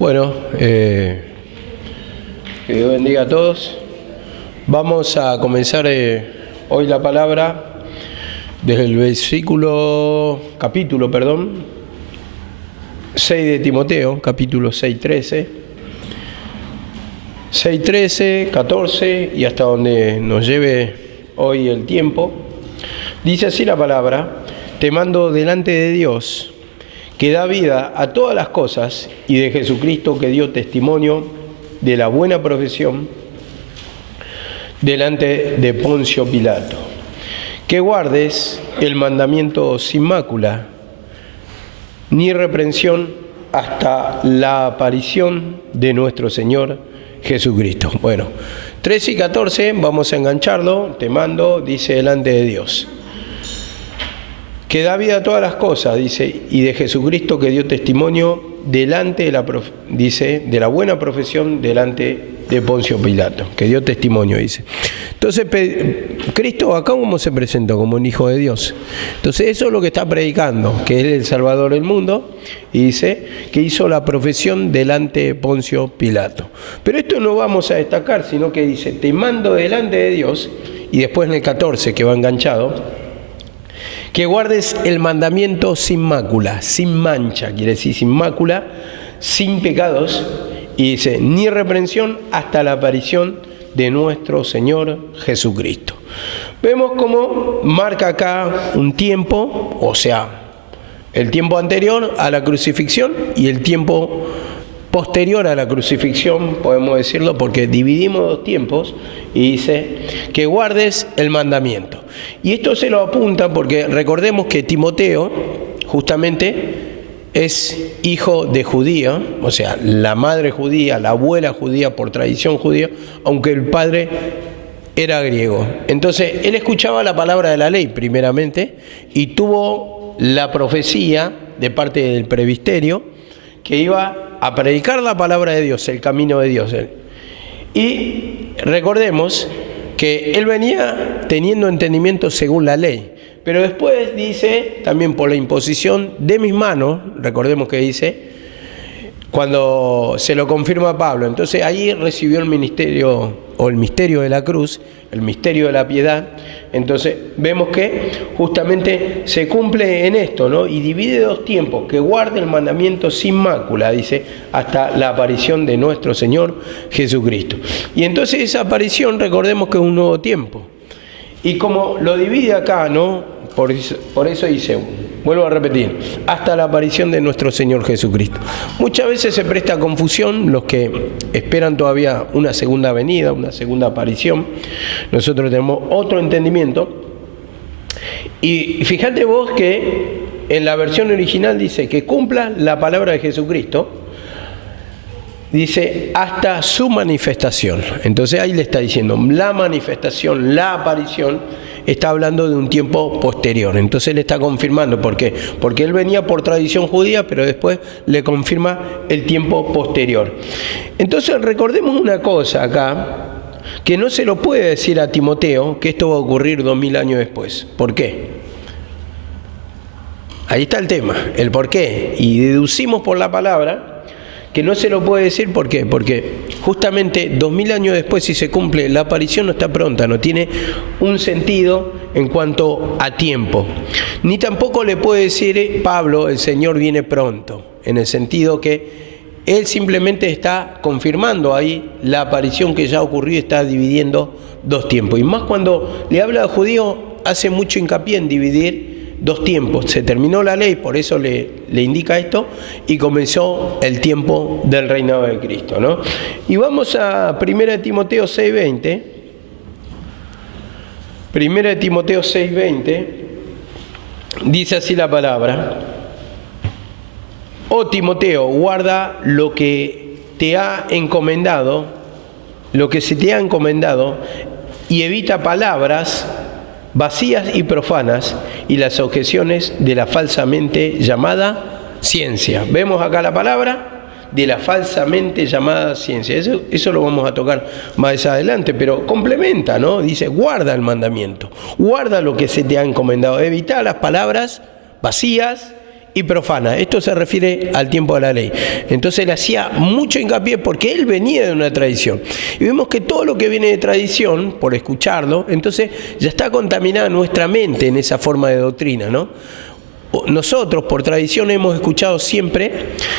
Bueno, que Dios bendiga a todos. Vamos a comenzar hoy la palabra desde el capítulo 6 de Timoteo, capítulo 6:13, 6:13, 14 y hasta donde nos lleve hoy el tiempo. Dice así la palabra: te mando delante de Dios, que da vida a todas las cosas, y de Jesucristo, que dio testimonio de la buena profesión delante de Poncio Pilato, que guardes el mandamiento sin mácula, ni reprensión, hasta la aparición de nuestro Señor Jesucristo. Bueno, 13 y 14, vamos a engancharlo. Te mando, dice, delante de Dios, que da vida a todas las cosas, dice, y de Jesucristo, que dio testimonio delante de la buena profesión delante de Poncio Pilato, que dio testimonio, dice. Entonces, Cristo acá, ¿cómo se presentó? Como un hijo de Dios. Entonces, eso es lo que está predicando, que es el Salvador del mundo, y dice que hizo la profesión delante de Poncio Pilato. Pero esto no vamos a destacar, sino que dice, te mando delante de Dios, y después en el 14, que va enganchado, que guardes el mandamiento sin mácula, sin mancha, quiere decir sin mácula, sin pecados, y dice, ni reprensión, hasta la aparición de nuestro Señor Jesucristo. Vemos cómo marca acá un tiempo, o sea, el tiempo anterior a la crucifixión y el tiempo posterior a la crucifixión, podemos decirlo, porque dividimos dos tiempos, y dice que guardes el mandamiento. Y esto se lo apunta porque recordemos que Timoteo justamente es hijo de judía, o sea, la madre judía, la abuela judía por tradición judía, aunque el padre era griego. Entonces, él escuchaba la palabra de la ley primeramente y tuvo la profecía de parte del presbiterio que iba a predicar la palabra de Dios, el camino de Dios. Y recordemos que él venía teniendo entendimiento según la ley, pero después dice, también por la imposición de mis manos, recordemos que dice, cuando se lo confirma a Pablo, entonces ahí recibió el ministerio, o el misterio de la cruz, el misterio de la piedad. Entonces vemos que justamente se cumple en esto, ¿no? Y divide dos tiempos, que guarde el mandamiento sin mácula, dice, hasta la aparición de nuestro Señor Jesucristo. Y entonces esa aparición, recordemos que es un nuevo tiempo. Y como lo divide acá, ¿no? Por eso dice, vuelvo a repetir, hasta la aparición de nuestro Señor Jesucristo. Muchas veces se presta confusión los que esperan todavía una segunda venida, una segunda aparición. Nosotros tenemos otro entendimiento. Y fíjate vos que en la versión original dice que cumpla la palabra de Jesucristo, dice hasta su manifestación. Entonces ahí le está diciendo la manifestación, la aparición, está hablando de un tiempo posterior. Entonces le está confirmando. ¿Por qué? Porque él venía por tradición judía, pero después le confirma el tiempo posterior. Entonces recordemos una cosa acá, que no se lo puede decir a Timoteo que esto va a ocurrir 2000 años después. ¿Por qué? Ahí está el tema, el por qué. Y deducimos por la palabra que no se lo puede decir. ¿Por qué? Porque justamente 2000 años después, si se cumple, la aparición no está pronta, no tiene un sentido en cuanto a tiempo. Ni tampoco le puede decir Pablo, el Señor viene pronto, en el sentido que él simplemente está confirmando ahí la aparición que ya ocurrió y está dividiendo dos tiempos. Y más cuando le habla a judíos, hace mucho hincapié en dividir dos tiempos. Se terminó la ley, por eso le indica esto, y comenzó el tiempo del reinado de Cristo, ¿no? Y vamos a 1 Timoteo 6:20. 1 Timoteo 6:20 dice así la palabra: oh Timoteo, guarda lo que te ha encomendado, lo que se te ha encomendado, y evita palabras vacías y profanas y las objeciones de la falsamente llamada ciencia. Vemos acá la palabra de la falsamente llamada ciencia. Eso lo vamos a tocar más adelante, pero complementa, ¿no? Dice, guarda el mandamiento, guarda lo que se te ha encomendado, evita las palabras vacías y profana. Esto se refiere al tiempo de la ley. Entonces le hacía mucho hincapié porque él venía de una tradición. Y vemos que todo lo que viene de tradición, por escucharlo, entonces ya está contaminada nuestra mente en esa forma de doctrina, ¿no? Nosotros por tradición hemos escuchado siempre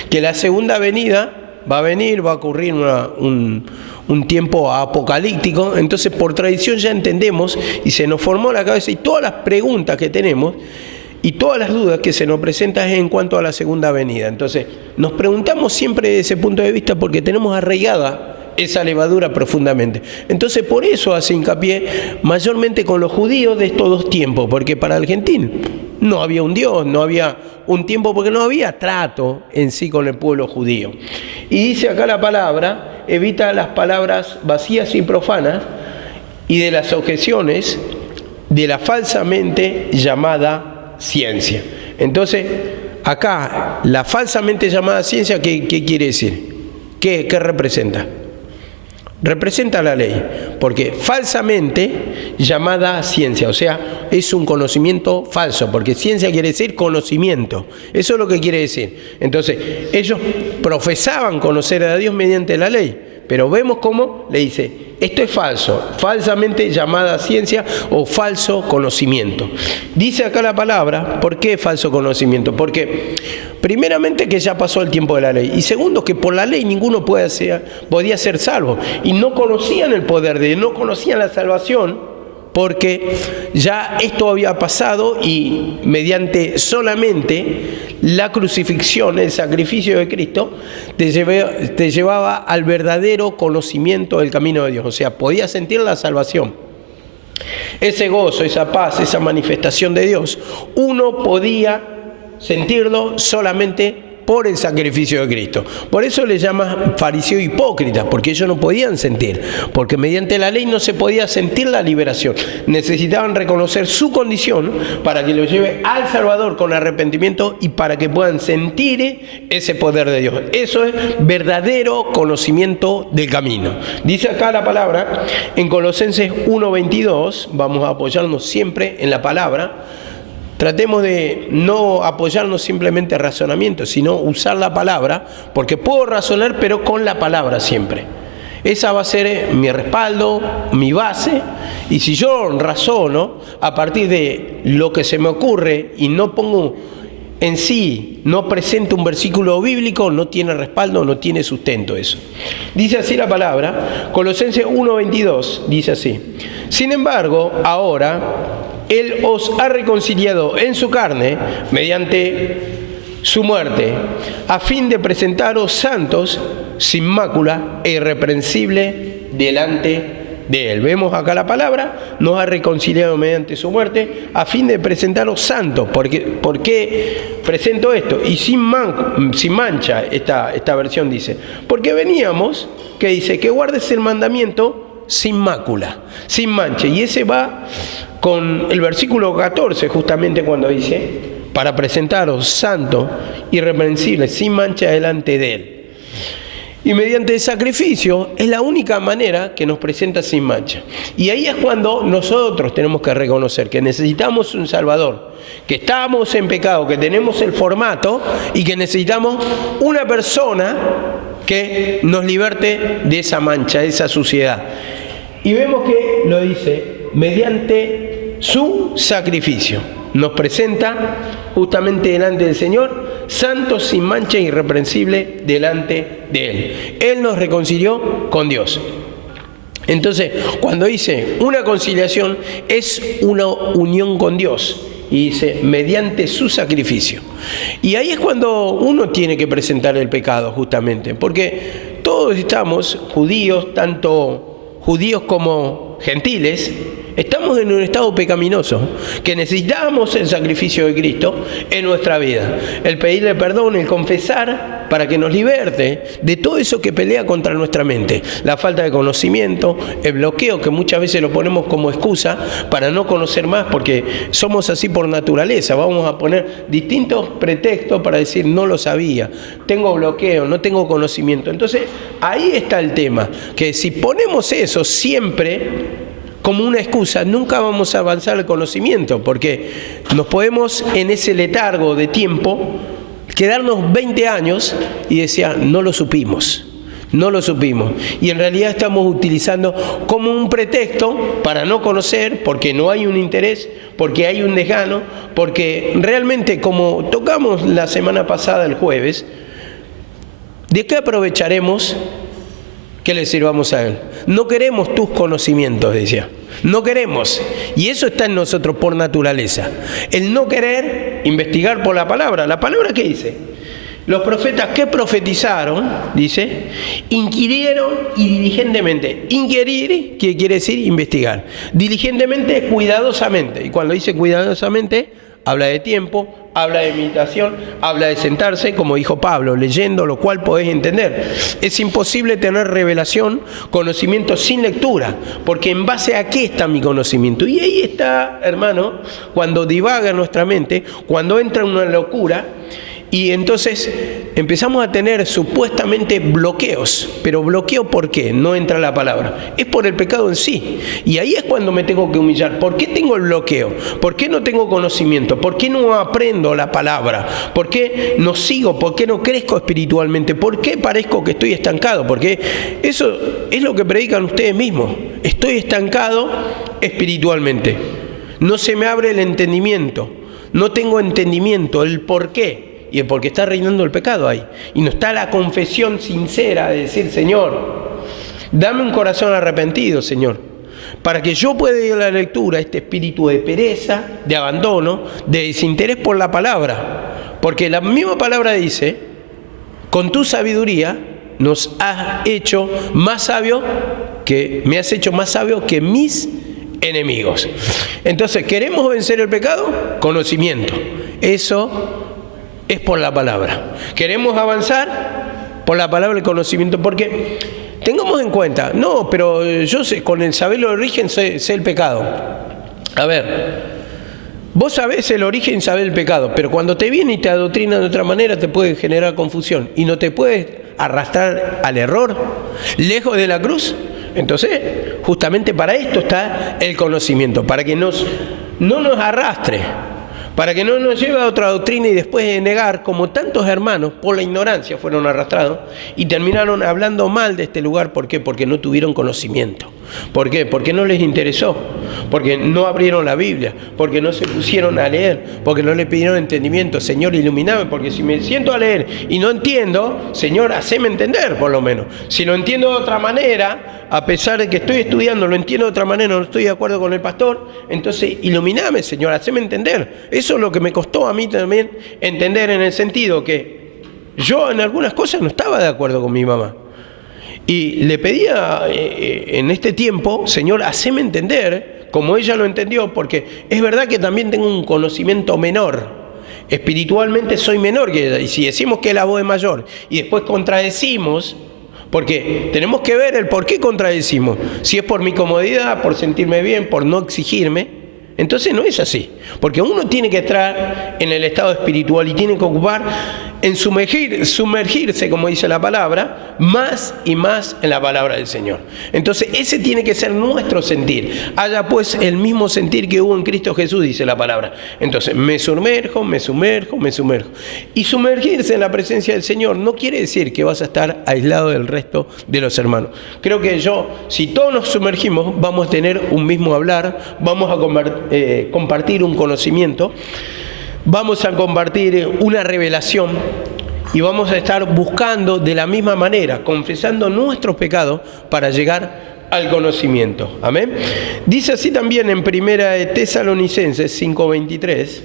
que la segunda venida va a venir, va a ocurrir un tiempo apocalíptico. Entonces por tradición ya entendemos y se nos formó la cabeza, y todas las preguntas que tenemos y todas las dudas que se nos presentan es en cuanto a la segunda venida. Entonces nos preguntamos siempre desde ese punto de vista porque tenemos arraigada esa levadura profundamente. Entonces por eso hace hincapié mayormente con los judíos de estos dos tiempos, porque para el gentil no había un Dios, no había un tiempo, porque no había trato en sí con el pueblo judío. Y dice acá la palabra, evita las palabras vacías y profanas y de las objeciones de la falsamente llamada ciencia. Entonces acá la falsamente llamada ciencia, ¿qué quiere decir? ¿Qué representa? Representa la ley, porque falsamente llamada ciencia, o sea, es un conocimiento falso, porque ciencia quiere decir conocimiento, eso es lo que quiere decir. Entonces, ellos profesaban conocer a Dios mediante la ley, pero vemos cómo le dice, esto es falso, falsamente llamada ciencia o falso conocimiento. Dice acá la palabra, ¿por qué falso conocimiento? Porque primeramente que ya pasó el tiempo de la ley, y segundo que por la ley ninguno podía ser salvo, y no conocían el poder de Dios, no conocían la salvación, porque ya esto había pasado y mediante solamente la crucifixión, el sacrificio de Cristo, te llevaba al verdadero conocimiento del camino de Dios. O sea, podías sentir la salvación. Ese gozo, esa paz, esa manifestación de Dios, uno podía sentirlo solamente por el sacrificio de Cristo. Por eso le llama fariseo hipócrita, porque ellos no podían sentir, porque mediante la ley no se podía sentir la liberación. Necesitaban reconocer su condición para que lo lleve al Salvador con arrepentimiento y para que puedan sentir ese poder de Dios. Eso es verdadero conocimiento del camino. Dice acá la palabra en Colosenses 1:22, vamos a apoyarnos siempre en la palabra. Tratemos de no apoyarnos simplemente en razonamiento, sino usar la palabra, porque puedo razonar, pero con la palabra siempre. Esa va a ser mi respaldo, mi base, y si yo razono a partir de lo que se me ocurre y no pongo en sí, no presento un versículo bíblico, no tiene respaldo, no tiene sustento eso. Dice así la palabra, Colosenses 1:22, dice así: sin embargo, ahora Él os ha reconciliado en su carne mediante su muerte, a fin de presentaros santos, sin mácula e irreprensible delante de Él. Vemos acá la palabra, nos ha reconciliado mediante su muerte, a fin de presentaros santos. ¿Por qué presento esto? Y sin mancha, esta versión dice, porque veníamos, que dice, que guardes el mandamiento sin mácula, sin mancha. Y ese va con el versículo 14, justamente cuando dice, para presentaros santo, irreprensible, sin mancha delante de Él. Y mediante el sacrificio es la única manera que nos presenta sin mancha. Y ahí es cuando nosotros tenemos que reconocer que necesitamos un Salvador, que estamos en pecado, que tenemos el formato y que necesitamos una persona que nos liberte de esa mancha, de esa suciedad. Y vemos que lo dice mediante su sacrificio. Nos presenta justamente delante del Señor, santo, sin mancha, irreprensible delante de Él. Él nos reconcilió con Dios. Entonces, cuando dice una conciliación, es una unión con Dios. Y dice, mediante su sacrificio. Y ahí es cuando uno tiene que presentar el pecado, justamente. Porque todos estamos, judíos, tanto judíos como gentiles, estamos en un estado pecaminoso, que necesitamos el sacrificio de Cristo en nuestra vida. El pedirle perdón, el confesar, para que nos liberte de todo eso que pelea contra nuestra mente. La falta de conocimiento, el bloqueo, que muchas veces lo ponemos como excusa para no conocer más, porque somos así por naturaleza. Vamos a poner distintos pretextos para decir, no lo sabía, tengo bloqueo, no tengo conocimiento. Entonces, ahí está el tema, que si ponemos eso siempre como una excusa, nunca vamos a avanzar el conocimiento, porque nos podemos en ese letargo de tiempo quedarnos 20 años y decir, no lo supimos. No lo supimos. Y en realidad estamos utilizando como un pretexto para no conocer, porque no hay un interés, porque hay un desgano, porque realmente, como tocamos la semana pasada, el jueves, ¿de qué aprovecharemos que le sirvamos a Él? No queremos tus conocimientos, decía. No queremos. Y eso está en nosotros por naturaleza. El no querer investigar por la palabra. ¿La palabra qué dice? Los profetas que profetizaron, dice, inquirieron y diligentemente. Inquirir, ¿qué quiere decir? Investigar. Diligentemente, cuidadosamente. Y cuando dice cuidadosamente, habla de tiempo, habla de meditación, habla de sentarse, como dijo Pablo, leyendo, lo cual podés entender. Es imposible tener revelación, conocimiento sin lectura, porque en base a qué está mi conocimiento. Y ahí está, hermano, cuando divaga nuestra mente, cuando entra en una locura. Y entonces empezamos a tener supuestamente bloqueos. Pero bloqueo ¿por qué? No entra la palabra. Es por el pecado en sí. Y ahí es cuando me tengo que humillar. ¿Por qué tengo el bloqueo? ¿Por qué no tengo conocimiento? ¿Por qué no aprendo la palabra? ¿Por qué no sigo? ¿Por qué no crezco espiritualmente? ¿Por qué parezco que estoy estancado? Porque eso es lo que predican ustedes mismos. Estoy estancado espiritualmente. No se me abre el entendimiento. No tengo entendimiento, el por qué. Y es porque está reinando el pecado ahí. Y no está la confesión sincera de decir, Señor, dame un corazón arrepentido, Señor, para que yo pueda ir a la lectura, este espíritu de pereza, de abandono, de desinterés por la palabra. Porque la misma palabra dice, con tu sabiduría nos has hecho más sabios me has hecho más sabio que mis enemigos. Entonces, ¿queremos vencer el pecado? Conocimiento. Eso es por la palabra. ¿Queremos avanzar? Por la palabra y conocimiento. Porque tengamos en cuenta, no, pero yo sé, con el saber el origen sé el pecado. A ver, vos sabés el origen y sabés el pecado, pero cuando te viene y te adoctrina de otra manera te puede generar confusión y no te puedes arrastrar al error, lejos de la cruz. Entonces, justamente para esto está el conocimiento, para que no nos arrastre, para que no nos lleve a otra doctrina y después de negar, como tantos hermanos por la ignorancia fueron arrastrados y terminaron hablando mal de este lugar. ¿Por qué? Porque no tuvieron conocimiento. ¿Por qué? Porque no les interesó, porque no abrieron la Biblia, porque no se pusieron a leer, porque no le pidieron entendimiento. Señor, iluminame, porque si me siento a leer y no entiendo, Señor, haceme entender por lo menos. Si lo entiendo de otra manera, a pesar de que estoy estudiando, lo entiendo de otra manera, no estoy de acuerdo con el pastor, entonces iluminame, Señor, haceme entender. Eso es lo que me costó a mí también entender, en el sentido que yo en algunas cosas no estaba de acuerdo con mi mamá. Y le pedía en este tiempo, Señor, haceme entender como ella lo entendió, porque es verdad que también tengo un conocimiento menor. Espiritualmente soy menor que ella. Y si decimos que la voz es mayor y después contradecimos, porque tenemos que ver el por qué contradecimos. Si es por mi comodidad, por sentirme bien, por no exigirme, entonces no es así. Porque uno tiene que estar en el estado espiritual y tiene que ocupar en sumergirse, como dice la palabra, más y más en la palabra del Señor. Entonces ese tiene que ser nuestro sentir. Haya pues el mismo sentir que hubo en Cristo Jesús, dice la palabra. Entonces me sumerjo. Y sumergirse en la presencia del Señor no quiere decir que vas a estar aislado del resto de los hermanos. Creo que si todos nos sumergimos, vamos a tener un mismo hablar, vamos a compartir un conocimiento, vamos a compartir una revelación y vamos a estar buscando de la misma manera, confesando nuestros pecados para llegar al conocimiento. Amén. Dice así también en 1 Tesalonicenses 5:23.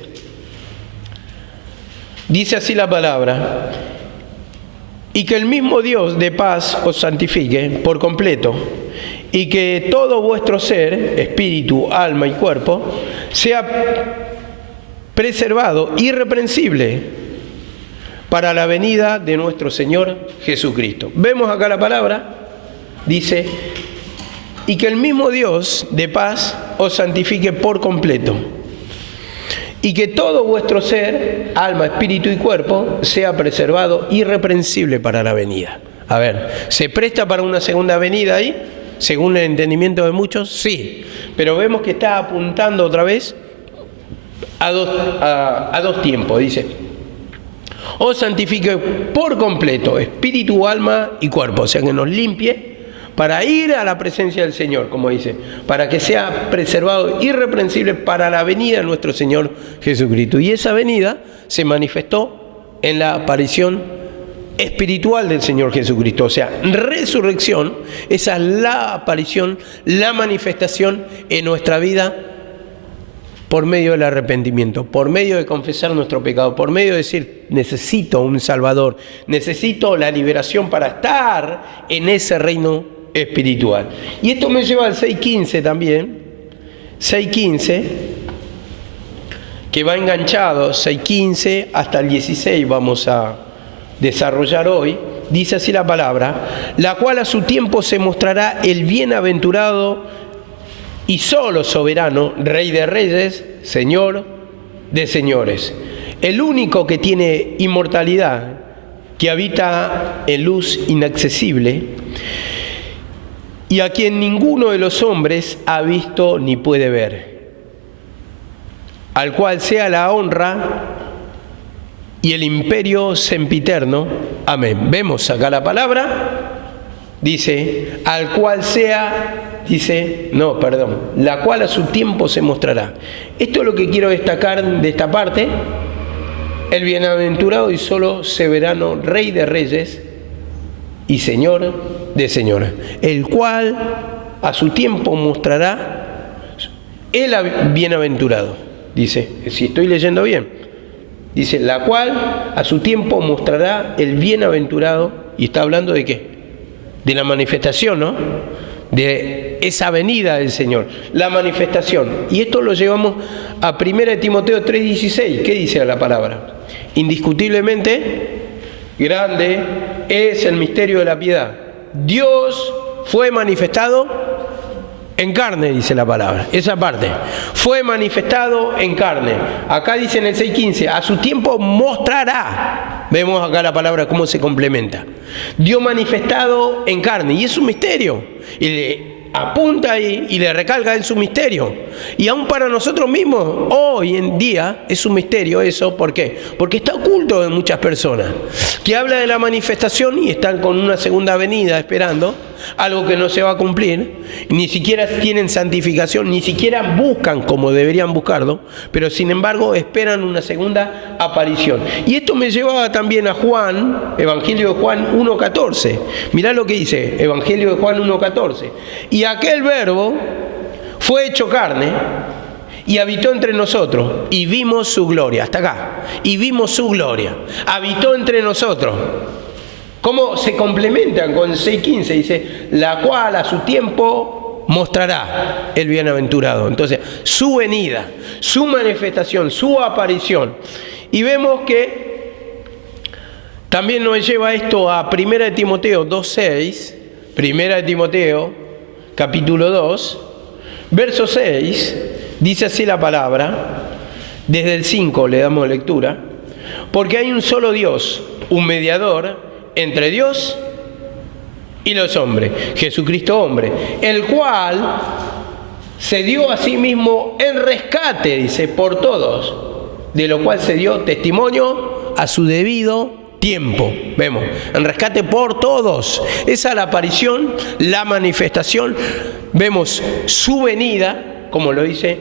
Dice así la palabra: y que el mismo Dios de paz os santifique por completo, y que todo vuestro ser, espíritu, alma y cuerpo, sea preservado, irreprensible, para la venida de nuestro Señor Jesucristo. Vemos acá la palabra, dice, y que el mismo Dios de paz os santifique por completo, y que todo vuestro ser, alma, espíritu y cuerpo, sea preservado, irreprensible para la venida. A ver, ¿se presta para una segunda venida ahí? según el entendimiento de muchos, sí. Pero vemos que está apuntando otra vez a dos tiempos. Dice, os santifique por completo, espíritu, alma y cuerpo. O sea, que nos limpie para ir a la presencia del Señor, como dice, para que sea preservado irreprensible para la venida de nuestro Señor Jesucristo. Y esa venida se manifestó en la aparición espiritual del Señor Jesucristo. O sea, resurrección, esa es la aparición, la manifestación en nuestra vida por medio del arrepentimiento, por medio de confesar nuestro pecado, por medio de decir, necesito un Salvador, necesito la liberación para estar en ese reino espiritual. Y esto me lleva al 6.15 también, 6.15, que va enganchado, 6.15 hasta el 16 vamos a desarrollar hoy. Dice así la palabra, la cual a su tiempo se mostrará el bienaventurado y solo soberano, Rey de reyes, Señor de señores, el único que tiene inmortalidad, que habita en luz inaccesible, y a quien ninguno de los hombres ha visto ni puede ver, al cual sea la honra y el imperio sempiterno. Amén. Vemos acá la palabra, dice, al cual sea, dice, no, perdón, la cual a su tiempo se mostrará. Esto es lo que quiero destacar de esta parte, el bienaventurado y solo soberano, Rey de reyes y Señor de señores, el cual a su tiempo mostrará el bienaventurado. Dice, si estoy leyendo bien, dice, la cual a su tiempo mostrará el bienaventurado, y está hablando de qué, de la manifestación, ¿no?, de esa venida del Señor, la manifestación. Y esto lo llevamos a 1 Timoteo 3:16. ¿Qué dice la palabra? Indiscutiblemente grande es el misterio de la piedad. Dios fue manifestado en carne, dice la palabra. Esa parte. Fue manifestado en carne. Acá dice en el 6.15, a su tiempo mostrará. Vemos acá la palabra cómo se complementa. Dios manifestado en carne. Y es un misterio. Y le apunta ahí y le recalca en su misterio. Y aún para nosotros mismos, hoy en día, es un misterio eso. ¿Por qué? Porque está oculto en muchas personas. Que habla de la manifestación y están con una segunda venida esperando. Algo que no se va a cumplir, ni siquiera tienen santificación, ni siquiera buscan como deberían buscarlo, pero sin embargo esperan una segunda aparición. Y esto me llevaba también a Juan, Evangelio de Juan 1.14. Mirá lo que dice, Evangelio de Juan 1.14. Y aquel verbo fue hecho carne y habitó entre nosotros, y vimos su gloria, hasta acá, y vimos su gloria, habitó entre nosotros. ¿Cómo se complementan con 6.15? Dice, la cual a su tiempo mostrará el bienaventurado. Entonces, su venida, su manifestación, su aparición. Y vemos que también nos lleva esto a 1 Timoteo 2.6, 1 Timoteo capítulo 2, verso 6, dice así la palabra, desde el 5 le damos lectura, porque hay un solo Dios, un mediador, entre Dios y los hombres, Jesucristo hombre, el cual se dio a sí mismo en rescate, dice, por todos, de lo cual se dio testimonio a su debido tiempo. Vemos, en rescate por todos. Esa es la aparición, la manifestación. Vemos su venida, como lo dice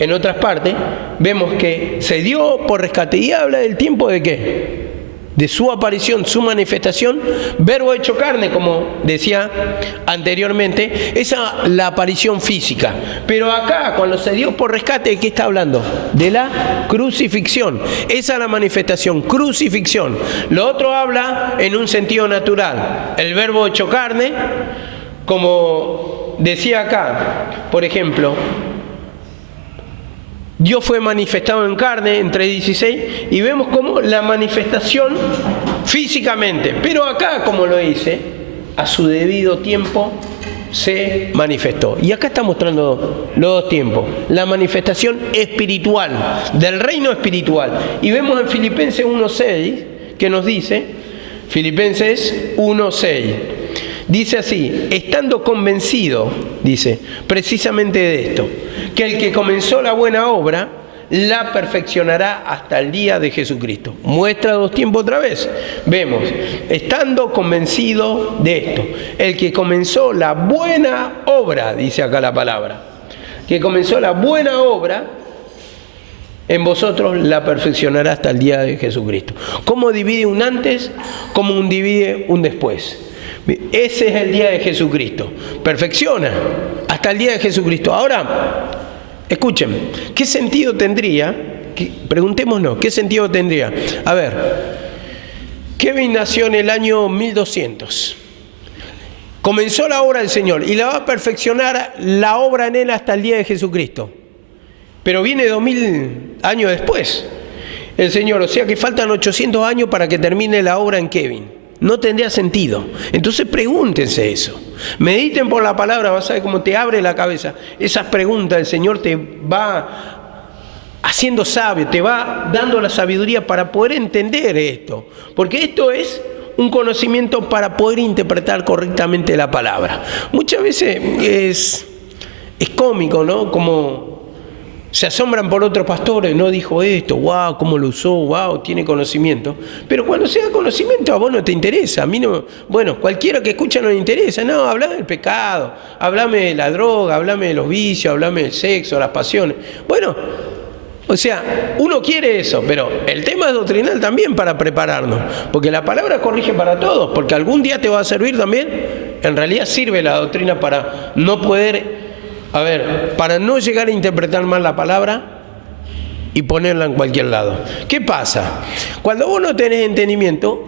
en otras partes, vemos que se dio por rescate y habla del tiempo de ¿qué? De su aparición, su manifestación, verbo hecho carne, como decía anteriormente, esa es la aparición física. Pero acá, cuando se dio por rescate, ¿de qué está hablando? De la crucifixión. Esa es la manifestación, crucifixión. Lo otro habla en un sentido natural. El verbo hecho carne, como decía acá, por ejemplo, Dios fue manifestado en carne en 3.16 y vemos como la manifestación físicamente, pero acá, como lo dice, a su debido tiempo se manifestó. Y acá está mostrando los dos tiempos, la manifestación espiritual, del reino espiritual. Y vemos en Filipenses 1.6 que nos dice, Filipenses 1.6, Dice así, estando convencido, dice, precisamente de esto, que el que comenzó la buena obra, la perfeccionará hasta el día de Jesucristo. Muestra dos tiempos otra vez. Vemos, estando convencido de esto, el que comenzó la buena obra, dice acá la palabra, que comenzó la buena obra, en vosotros la perfeccionará hasta el día de Jesucristo. ¿Cómo divide un antes? ¿Cómo divide un después? Ese es el día de Jesucristo. Perfecciona hasta el día de Jesucristo. Ahora, escuchen, ¿qué sentido tendría? Preguntémonos, ¿qué sentido tendría? A ver, Kevin nació en el año 1200. Comenzó la obra del Señor y la va a perfeccionar la obra en él hasta el día de Jesucristo. Pero viene 2000 años después el Señor, o sea que faltan 800 años para que termine la obra en Kevin. No tendría sentido. Entonces pregúntense eso. Mediten por la palabra, vas a ver cómo te abre la cabeza. Esas preguntas el Señor te va haciendo sabio, te va dando la sabiduría para poder entender esto. Porque esto es un conocimiento para poder interpretar correctamente la palabra. Muchas veces es cómico, ¿no? Como se asombran por otros pastores, no dijo esto, wow, cómo lo usó, wow, tiene conocimiento. Pero cuando se da conocimiento a vos no te interesa, a mí no, bueno, cualquiera que escucha no le interesa, no, hablame del pecado, hablame de la droga, hablame de los vicios, hablame del sexo, las pasiones. Bueno, o sea, uno quiere eso, pero el tema es doctrinal también para prepararnos, porque la palabra corrige para todos, porque algún día te va a servir también, en realidad sirve la doctrina para no poder... para no llegar a interpretar mal la palabra y ponerla en cualquier lado. ¿Qué pasa? Cuando vos no tenés entendimiento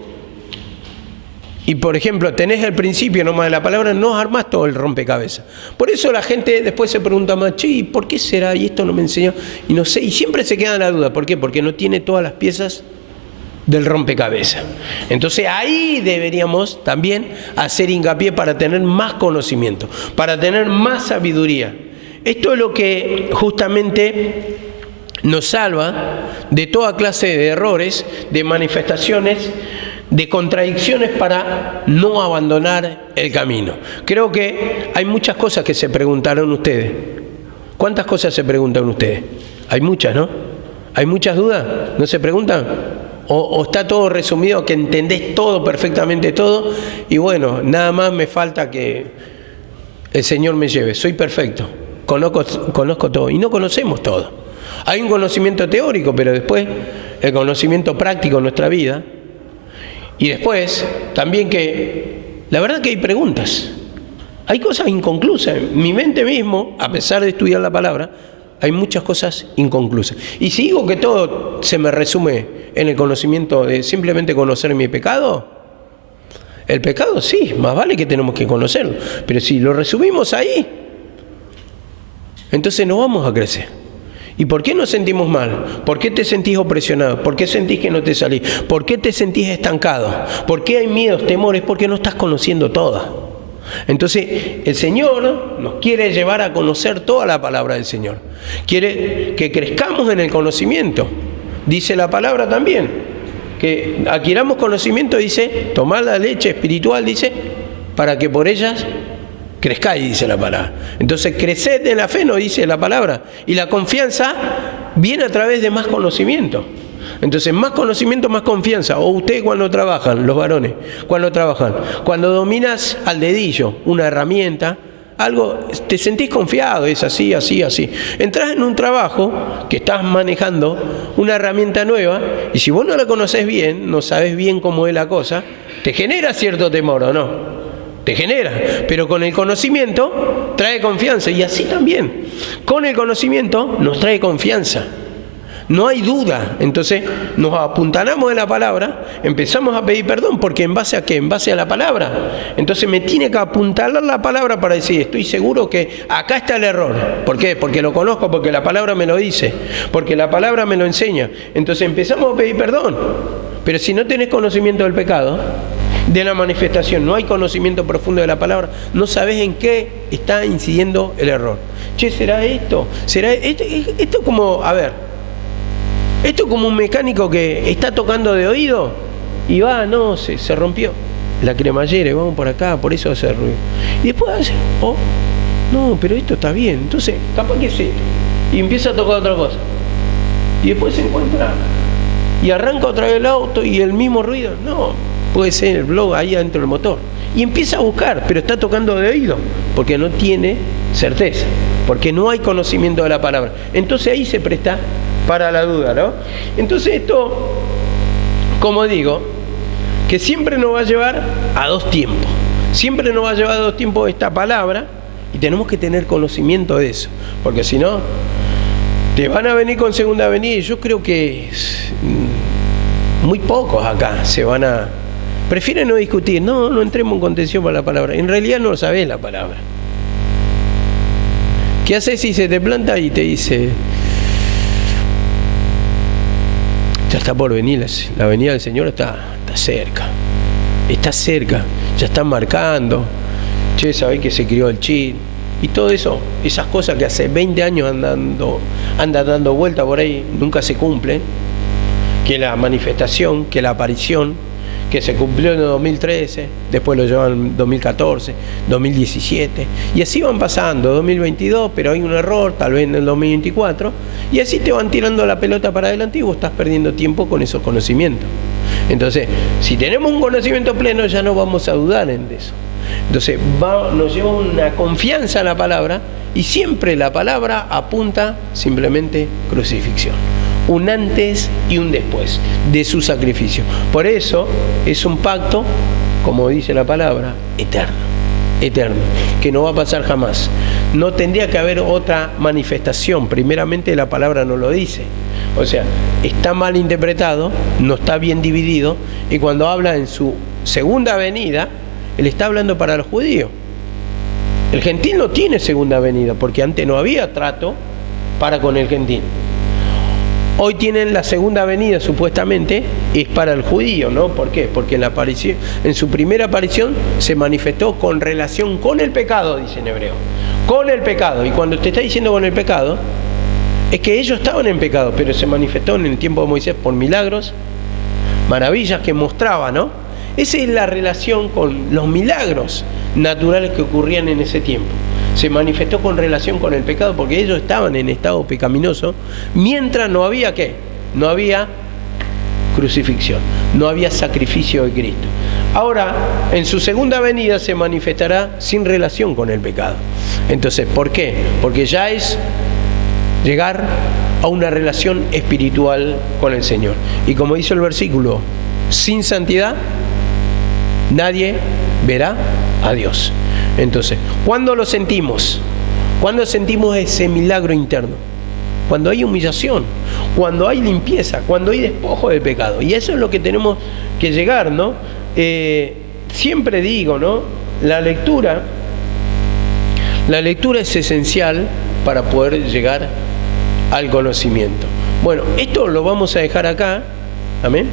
y, por ejemplo, tenés el principio nomás de la palabra, no armás todo el rompecabezas. Por eso la gente después se pregunta más, che, ¿por qué será? Y esto no me enseñó. Y no sé, y siempre se queda en la duda. ¿Por qué? Porque no tiene todas las piezas del rompecabezas. Entonces ahí deberíamos también hacer hincapié para tener más conocimiento, para tener más sabiduría. Esto es lo que justamente nos salva de toda clase de errores, de manifestaciones, de contradicciones para no abandonar el camino. Creo que hay muchas cosas que se preguntaron ustedes. ¿Cuántas cosas se preguntan ustedes? Hay muchas, ¿no? ¿Hay muchas dudas? ¿No se preguntan? ¿O está todo resumido, que entendés todo, perfectamente todo? Y bueno, nada más me falta que el Señor me lleve. Soy perfecto, conozco todo. Y no conocemos todo. Hay un conocimiento teórico, pero después el conocimiento práctico en nuestra vida. Y después también que, la verdad que hay preguntas. Hay cosas inconclusas. En mi mente mismo, a pesar de estudiar la palabra, hay muchas cosas inconclusas. Y si digo que todo se me resume en el conocimiento de simplemente conocer mi pecado, el pecado sí, más vale que tenemos que conocerlo. Pero si lo resumimos ahí, entonces no vamos a crecer. ¿Y por qué nos sentimos mal? ¿Por qué te sentís opresionado? ¿Por qué sentís que no te salís? ¿Por qué te sentís estancado? ¿Por qué hay miedos, temores? Porque no estás conociendo toda. Entonces el Señor nos quiere llevar a conocer toda la palabra del Señor. Quiere que crezcamos en el conocimiento. Dice la palabra también, que adquiramos conocimiento, dice, tomar la leche espiritual, dice, para que por ellas crezcáis, dice la palabra. Entonces creced en la fe, no dice la palabra. Y la confianza viene a través de más conocimiento. Entonces, más conocimiento, más confianza. O ustedes cuando trabajan, los varones, cuando trabajan, cuando dominas al dedillo una herramienta, algo, te sentís confiado, es así, así, así. Entrás en un trabajo que estás manejando una herramienta nueva y si vos no la conocés bien, no sabés bien cómo es la cosa, te genera cierto temor, ¿o no? Te genera, pero con el conocimiento trae confianza y así también. Con el conocimiento nos trae confianza. No hay duda. Entonces nos apuntalamos en la palabra, empezamos a pedir perdón, porque ¿en base a qué? En base a la palabra. Entonces me tiene que apuntalar la palabra para decir, estoy seguro que acá está el error. ¿Por qué? Porque lo conozco, porque la palabra me lo dice, porque la palabra me lo enseña. Entonces empezamos a pedir perdón. Pero si no tenés conocimiento del pecado, de la manifestación, no hay conocimiento profundo de la palabra, no sabés en qué está incidiendo el error. Che, ¿será esto? ¿Será esto? Esto como, a ver, esto como un mecánico que está tocando de oído y va, no, se rompió. la cremallera y vamos por acá, por eso hace ruido. Y después hace, oh, no, pero esto está bien, entonces, capaz que es esto. Y empieza a tocar otra cosa. Y después se encuentra, y arranca otra vez el auto y el mismo ruido. No, puede ser el blog ahí adentro del motor. Y empieza a buscar, pero está tocando de oído, porque no tiene certeza, porque no hay conocimiento de la palabra. Entonces ahí se presta para la duda, ¿no? Entonces esto, como digo, que siempre nos va a llevar a dos tiempos. Siempre nos va a llevar a dos tiempos esta palabra y tenemos que tener conocimiento de eso, porque si no, te van a venir con segunda venida y yo creo que muy pocos acá se van a... Prefieren no discutir, no entremos en contención por la palabra. En realidad no sabés la palabra. ¿Qué haces si se te planta y te dice, ya está por venir, la venida del Señor está cerca, ya están marcando, che, sabés que se crió el chino, y todo eso, esas cosas que hace 20 años andan dando vuelta por ahí, nunca se cumplen, que la manifestación, que la aparición, que se cumplió en el 2013, después lo llevan en 2014, 2017, y así van pasando, 2022, pero hay un error, tal vez en el 2024, y así te van tirando la pelota para adelante y vos estás perdiendo tiempo con esos conocimientos. Entonces, si tenemos un conocimiento pleno, ya no vamos a dudar en eso. Entonces, nos lleva una confianza en la palabra, y siempre la palabra apunta simplemente crucifixión. Un antes y un después de su sacrificio. Por eso es un pacto, como dice la palabra, eterno, que no va a pasar jamás. No tendría que haber otra manifestación. Primeramente la palabra no lo dice. O sea, está mal interpretado, no está bien dividido, y cuando habla en su segunda venida, él está hablando para los judíos. El gentil no tiene segunda venida, porque antes no había trato para con el gentil. Hoy tienen la segunda venida, supuestamente, es para el judío, ¿no? ¿Por qué? Porque en su primera aparición se manifestó con relación con el pecado, dice en hebreo. Con el pecado. Y cuando te está diciendo con el pecado, es que ellos estaban en pecado, pero se manifestó en el tiempo de Moisés por milagros, maravillas que mostraba, ¿no? Esa es la relación con los milagros naturales que ocurrían en ese tiempo. Se manifestó con relación con el pecado porque ellos estaban en estado pecaminoso, mientras no había ¿qué? No había crucifixión, no había sacrificio de Cristo. Ahora, en su segunda venida se manifestará sin relación con el pecado. Entonces, ¿por qué? Porque ya es llegar a una relación espiritual con el Señor. Y como dice el versículo, sin santidad nadie verá a Dios. Entonces, ¿cuándo lo sentimos? ¿Cuándo sentimos ese milagro interno? Cuando hay humillación, cuando hay limpieza, cuando hay despojo del pecado. Y eso es lo que tenemos que llegar, ¿no? Siempre digo, ¿no? La lectura es esencial para poder llegar al conocimiento. Bueno, esto lo vamos a dejar acá. Amén.